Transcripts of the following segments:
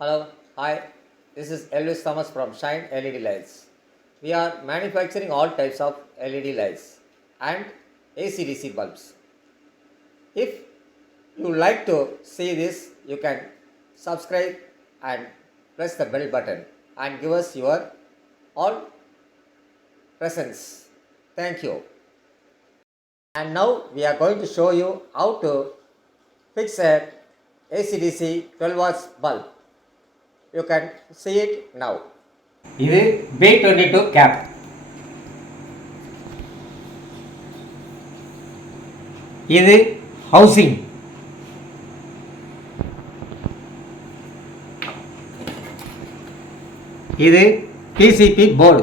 Hello, hi, this is Elvis Thomas from Shine LED Lights. We are manufacturing all types of LED lights and AC/DC bulbs. If you like to see this, you can subscribe and press the bell button and give us your all presence. Thank you. And now we are going to show you how to fix a AC/DC 12 watts bulb. You can see it now. இது B22 cap. இது housing. இது PCP board.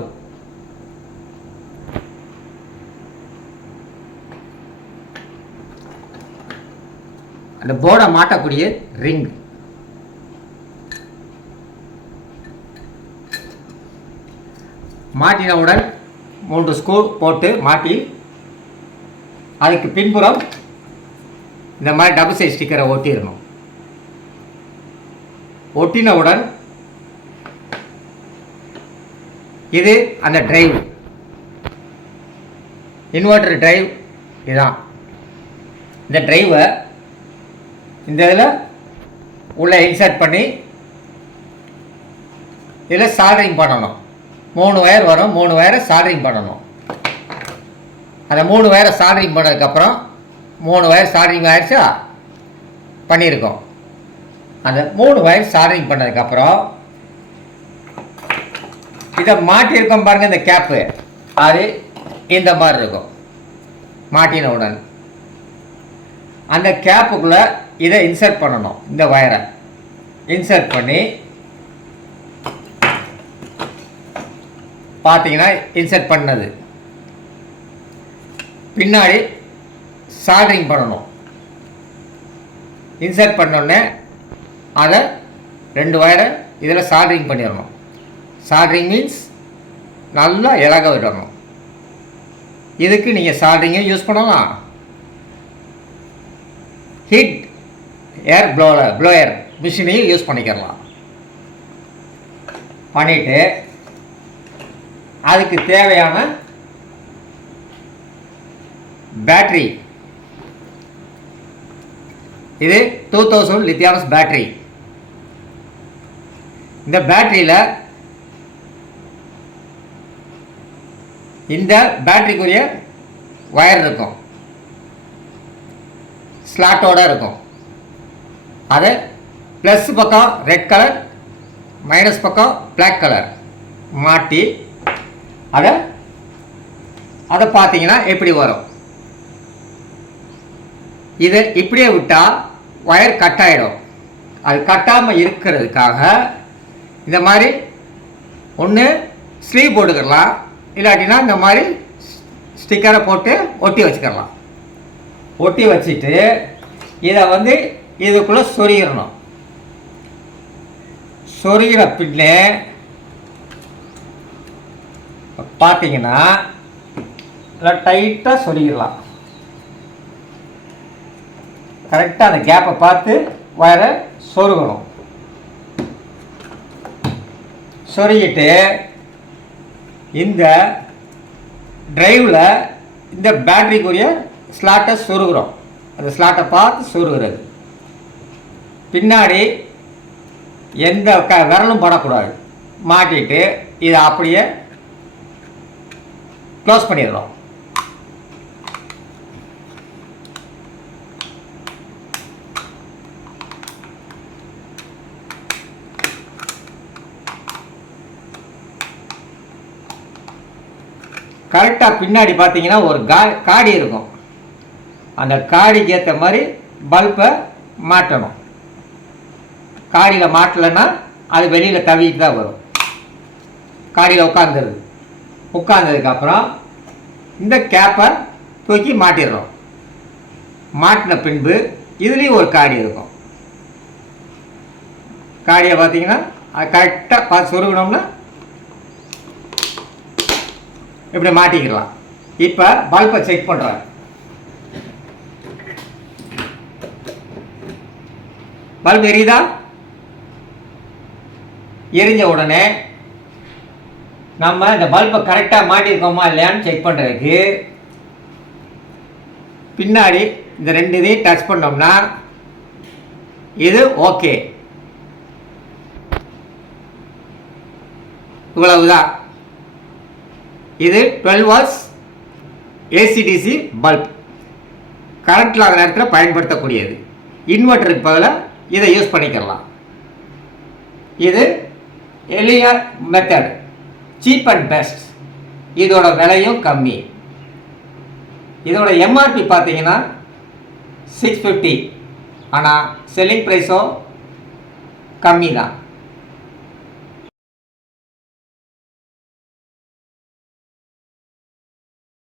அந்த போர்டை மாட்டக்கூடிய ring. மாட்டினவுடன் 3 screw போட்டு மாட்டி அதுக்கு பின்புறம் இந்த மாதிரி டபுள் சைஸ் ஸ்டிக்கரை ஒட்டிடணும். ஒட்டினவுடன் இது அந்த டிரைவ், இன்வெர்டர் டிரைவ் இதுதான். இந்த டிரைவை இந்த இதில் உள்ளே இன்சர்ட் பண்ணி இதில் சால்டரிங் பண்ணணும். 3 வயர் வரும், 3 வயரை சால்டரிங் பண்ணணும். அந்த 3 வயரை சால்டரிங் பண்ணதுக்கப்புறம் 3 வயர் சால்டரிங் ஆயிடுச்சா பண்ணியிருக்கோம். அந்த 3 வயர் சால்டரிங் பண்ணதுக்கப்புறம் இதை மாட்டியிருக்கோம் பாருங்கள். இந்த கேப்பு அது இந்த மாதிரி இருக்கும். மாட்டினவுடன் அந்த கேப்புக்குள்ளே இதை இன்சர்ட் பண்ணணும். இந்த வயரை இன்சர்ட் பண்ணி பார்த்தீங்கன்னா இன்சர்ட் பண்ணது பின்னாடி சால்டரிங் பண்ணணும். இன்சர்ட் பண்ணோடனே அதை 2 வயரை இதில் சால்டரிங் பண்ணிடணும். சால்டரிங் மீன்ஸ் நல்லா இலக விடணும். இதுக்கு நீங்கள் சால்டரிங்கை யூஸ் பண்ணலாம், ஹீட் ஏர் ப்ளோயர் மிஷினையும் யூஸ் பண்ணிக்கலாம். பண்ணிவிட்டு அதுக்கு தேவையான பேட்டரி, இது 2000 லித்தியம் பேட்டரி. இந்த பேட்டரியில் இந்த பேட்டரிக்குரிய வயர் இருக்கும், ஸ்லாட்டோடு இருக்கும். அதை ப்ளஸ் பக்கம் ரெட் கலர், மைனஸ் பக்கம் பிளாக் கலர் மாட்டி அதை பார்த்தீங்கன்னா எப்படி வரும். இதை இப்படியே விட்டால் வயர் கட் ஆகிடும். அது கட்டாமல் இருக்கிறதுக்காக இந்த மாதிரி ஒன்று ஸ்லீவ் போட்டுக்கலாம், இல்லாட்டினா இந்த மாதிரி ஸ்டிக்கரை போட்டு ஒட்டி வச்சுக்கலாம். ஒட்டி வச்சுட்டு இதை இதுக்குள்ளே சொருகிடணும். சொருகிற பின்னே பார்த்தீங்கன்னா டைட்டாக சொருகிடலாம். கரெக்டாக அந்த கேப்பை பார்த்து வயரை சொருகணும். சொருகிட்டு இந்த டிரைவில் இந்த பேட்டரிக்குரிய ஸ்லாட்டை சொருகிறோம். அந்த ஸ்லாட்டை பார்த்து சொருகிறது. பின்னாடி எந்த விரலும் படக்கூடாது. மாட்டிட்டு இதை அப்படியே க்ளோஸ் பண்ணிடுறோம். கரெக்டாக பின்னாடி பார்த்தீங்கன்னா ஒரு காடி இருக்கும். அந்த காடிக்கு ஏற்ற மாதிரி பல்பை மாட்டணும். காடியில் மாட்டலைன்னா அது வெளியில் தவிட்டு தான் வரும். காடியில் உட்காந்ததுக்கப்புறம் இந்த கேப்பை தூக்கி மாட்டிடுறோம். மாட்டின பின்பு இதுலேயும் ஒரு காடி இருக்கும். காடியை பார்த்தீங்கன்னா அது கரெக்டாக பார்த்து சொருகணும்னா இப்படி மாட்டிக்கலாம். இப்போ பல்பை செக் பண்ணுறேன். பல்ப் எரியுதா? எரிஞ்ச உடனே நம்ம இந்த பல்பை கரெக்டாக மாட்டியிருக்கோமா இல்லையான்னு செக் பண்ணுறதுக்கு பின்னாடி இந்த 2 இதையும் டச் பண்ணோம்னா இது ஓகே. இவ்வளவுதான். இது 12 வாட்ஸ் ஏசிடிசி பல்ப், கரண்ட் இல்லாத நேரத்தில் பயன்படுத்தக்கூடியது. இன்வெர்ட்டருக்கு பதிலாக இதை யூஸ் பண்ணிக்கலாம். இது எளிய மெத்தட், சீப் அண்ட் பெஸ்ட். இதோட விலையும் கம்மி. இதோட எம்ஆர்பி பார்த்தீங்கன்னா 650, ஆனால் செல்லிங் ப்ரைஸோ கம்மி தான்.